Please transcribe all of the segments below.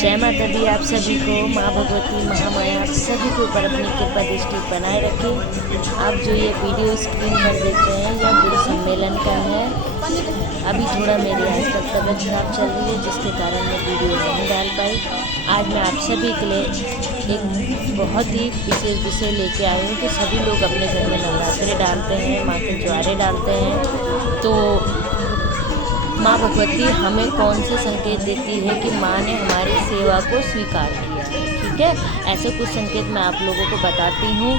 जय माता दी आप सभी को। माँ भगवती महामाया आप सभी के ऊपर अपनी कृपा दृष्टि बनाए रखें। आप जो ये वीडियो स्क्रीन पर देखते हैं यह गुरु सम्मेलन का है। अभी थोड़ा मेरी आजकल तबीयत खराब चल रही है जिसके कारण मैं वीडियो नहीं डाल पाई। आज मैं आप सभी के लिए एक बहुत ही विशेष विषय लेके आई हूँ कि सभी लोग अपने घर में नवरात्रे डालते हैं, माँ के ज्वारे डालते हैं। तो माँ भगवती हमें कौन से संकेत देती है कि माँ ने हमारी सेवा को स्वीकार किया है। ठीक है, ऐसे कुछ संकेत मैं आप लोगों को बताती हूँ।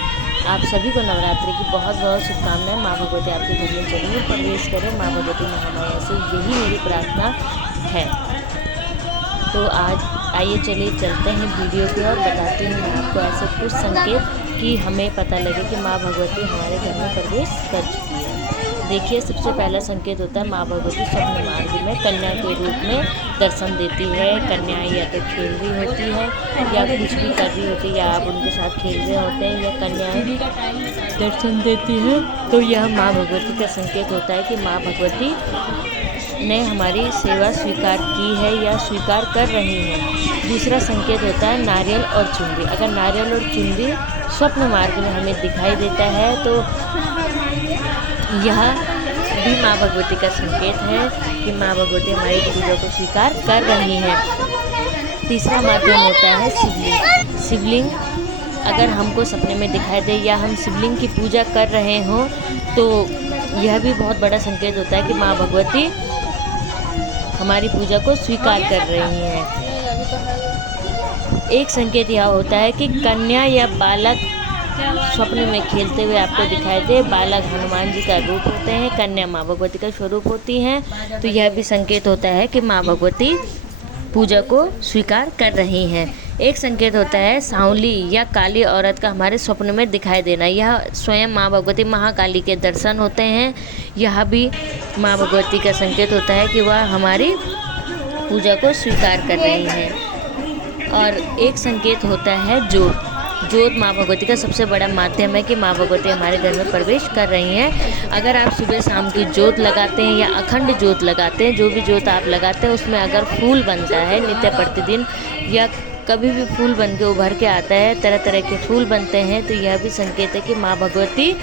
आप सभी को नवरात्रि की बहुत बहुत शुभकामनाएं। माँ भगवती आपके घर में जरूर प्रवेश करें। माँ भगवती महामाया से यही मेरी प्रार्थना है। तो आज आइए चलिए चलते हैं वीडियो की और बताती हूँ मैं आपको ऐसे कुछ संकेत कि हमें पता लगे कि माँ भगवती हमारे घर में प्रवेश कर चुकी है। देखिए, सबसे पहला संकेत होता है माँ भगवती स्वप्न मार्ग में कन्या के रूप में दर्शन देती है। कन्या या तो खेल रही होती है या कुछ भी कर रही होती है या आप उनके साथ खेल रहे होते हैं या कन्याएं दर्शन देती है, तो यह माँ भगवती का संकेत होता है कि माँ भगवती ने हमारी सेवा स्वीकार की है या स्वीकार कर रही है। दूसरा संकेत होता है नारियल और चुनरी। अगर नारियल और चुनरी स्वप्न मार्ग में हमें दिखाई देता है तो यह भी माँ भगवती का संकेत है कि माँ भगवती हमारी पूजा को स्वीकार कर रही हैं। तीसरा माध्यम होता है शिवलिंग। शिवलिंग अगर हमको सपने में दिखाई दे या हम शिवलिंग की पूजा कर रहे हों तो यह भी बहुत बड़ा संकेत होता है कि माँ भगवती हमारी पूजा को स्वीकार कर रही हैं। एक संकेत यह होता है कि कन्या या बालक स्वप्न में खेलते हुए आपको दिखाई दे। बालक हनुमान जी का रूप होते हैं, कन्या माँ भगवती का स्वरूप होती हैं। तो यह भी संकेत होता है कि माँ भगवती पूजा को स्वीकार कर रही हैं। एक संकेत होता है सांवली या काली औरत का हमारे स्वप्न में दिखाई देना। यह स्वयं माँ भगवती महाकाली के दर्शन होते हैं। यह भी माँ भगवती का संकेत होता है कि वह हमारी पूजा को स्वीकार कर रही हैं। और एक संकेत होता है ज्योत। ज्योत माँ भगवती का सबसे बड़ा माध्यम है कि माँ भगवती हमारे घर में प्रवेश कर रही हैं। अगर आप सुबह शाम की ज्योत लगाते हैं या अखंड ज्योत लगाते हैं, जो भी ज्योत आप लगाते हैं उसमें अगर फूल बनता है नित्य प्रतिदिन या कभी भी फूल बन के उभर के आता है, तरह तरह के फूल बनते हैं, तो यह भी संकेत है कि माँ भगवती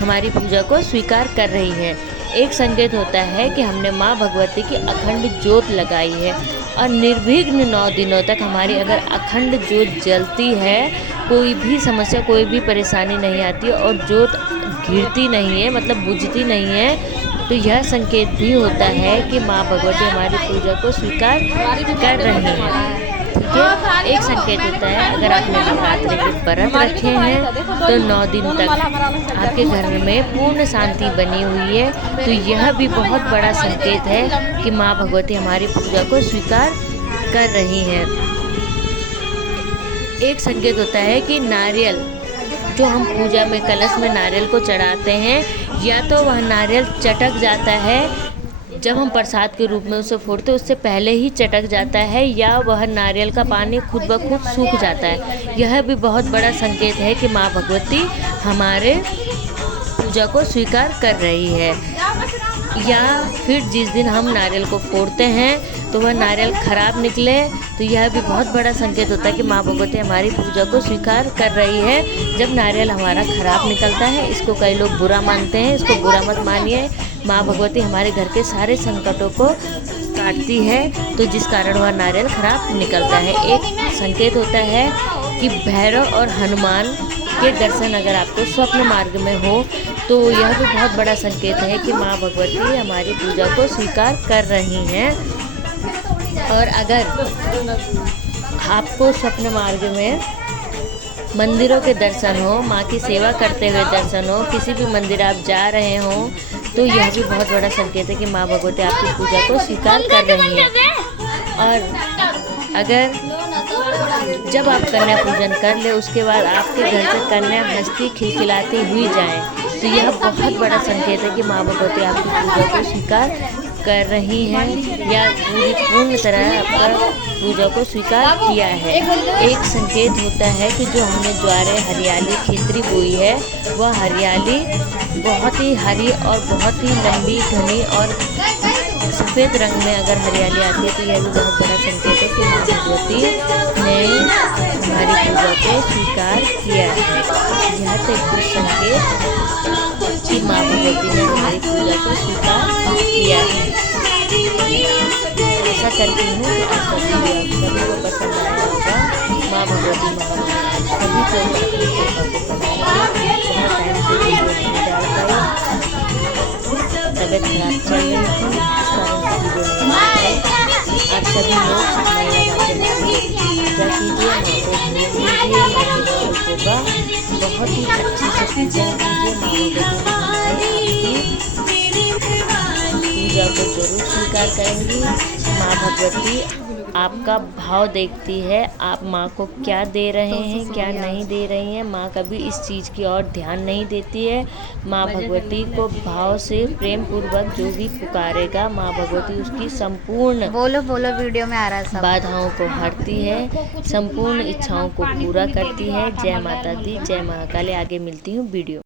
हमारी पूजा को स्वीकार कर रही हैं। एक संकेत होता है कि हमने माँ भगवती की अखंड ज्योत लगाई है और निर्विघ्न 9 दिनों तक हमारी अगर अखंड ज्योत जलती है, कोई भी समस्या कोई भी परेशानी नहीं आती और ज्योत गिरती नहीं है, मतलब बुझती नहीं है, तो यह संकेत भी होता है कि माँ भगवती हमारी पूजा को स्वीकार कर रही हैं। ठीक है, एक संकेत होता है अगर आपने नवरात्रि के व्रत रखे हैं तो 9 दिन तक आपके घर में पूर्ण शांति बनी हुई है, तो यह भी बहुत बड़ा संकेत है कि माँ भगवती हमारी पूजा को स्वीकार कर रही हैं। एक संकेत होता है कि नारियल जो हम पूजा में कलश में नारियल को चढ़ाते हैं, या तो वह नारियल चटक जाता है जब हम प्रसाद के रूप में उसे फोड़ते उससे पहले ही चटक जाता है, या वह नारियल का पानी खुद ब खुद सूख जाता है। यह भी बहुत बड़ा संकेत है कि माँ भगवती हमारे पूजा को स्वीकार कर रही है। या फिर जिस दिन हम नारियल को फोड़ते हैं तो वह नारियल खराब निकले, तो यह भी बहुत बड़ा संकेत होता है कि माँ भगवती हमारी पूजा को स्वीकार कर रही है। जब नारियल हमारा खराब निकलता है, इसको कई लोग बुरा मानते हैं, इसको बुरा मत मानिए। माँ भगवती हमारे घर के सारे संकटों को काटती है, तो जिस कारण वह नारियल खराब निकलता है। एक संकेत होता है कि भैरव और हनुमान के दर्शन अगर आपको स्वप्न मार्ग में हो तो यह भी बहुत बड़ा संकेत है कि माँ भगवती हमारी पूजा को स्वीकार कर रही हैं। और अगर आपको स्वप्न मार्ग में मंदिरों के दर्शन हो, माँ की सेवा करते हुए दर्शन हो, किसी भी मंदिर आप जा रहे हो, तो यह भी बहुत बड़ा संकेत है कि माँ भगवती आपकी पूजा को स्वीकार कर रही है। और अगर जब आप कन्या पूजन कर ले उसके बाद आपके घर से कन्या हंसती खिलखिलाती हुई जाए, तो यह बहुत बड़ा संकेत है कि माँ भगवती आपकी पूजा को स्वीकार कर रही हैं या पूर्ण तरह आपका पूजा को स्वीकार किया है। एक संकेत होता है कि जो हमने ज्वारे हरियाली खिचड़ी बोई है, वह हरियाली बहुत ही हरी और बहुत ही लंबी घनी और सफ़ेद रंग में अगर हरियाली आती है तो यह भी बहुत बड़ा संकेत है कि माँ भगवती ने हमारी पूजा को स्वीकार किया है। यह तो एक संकेत कि माँ भगवती ने हमारी पूजा को स्वीकार किया है। आशा करती हूँ कि आज का वीडियो आप सभी को पसंद आया होगा। माँ भगवती महामाया सभी को अपनी कृपा को बनाए रखे। बहुत टाइम से वीडियो नहीं डाल पाई, तबीयत खराब चल रही थी, इस कारण से वीडियो नहीं डाल पाई। आप सभी लोग मन लगा के पूजा कीजिए, माँ को भूल लीजिए, माँ की सुबह बहुत ही अच्छी से पूजन कीजिए। माँ भगवती पूजा को जरूर स्वीकार करेंगी। माँ भगवती आपका भाव देखती है, आप माँ को क्या दे रहे हैं क्या नहीं दे रही हैं। माँ कभी इस चीज़ की ओर ध्यान नहीं देती है। माँ भगवती को भाव से प्रेम पूर्वक जो भी पुकारेगा, माँ भगवती उसकी संपूर्ण बोलो वीडियो में आ रहा है सब। बाधाओं को हरती है, संपूर्ण इच्छाओं को पूरा करती है। जय माता दी, जय महाकाली। आगे मिलती हूँ वीडियो।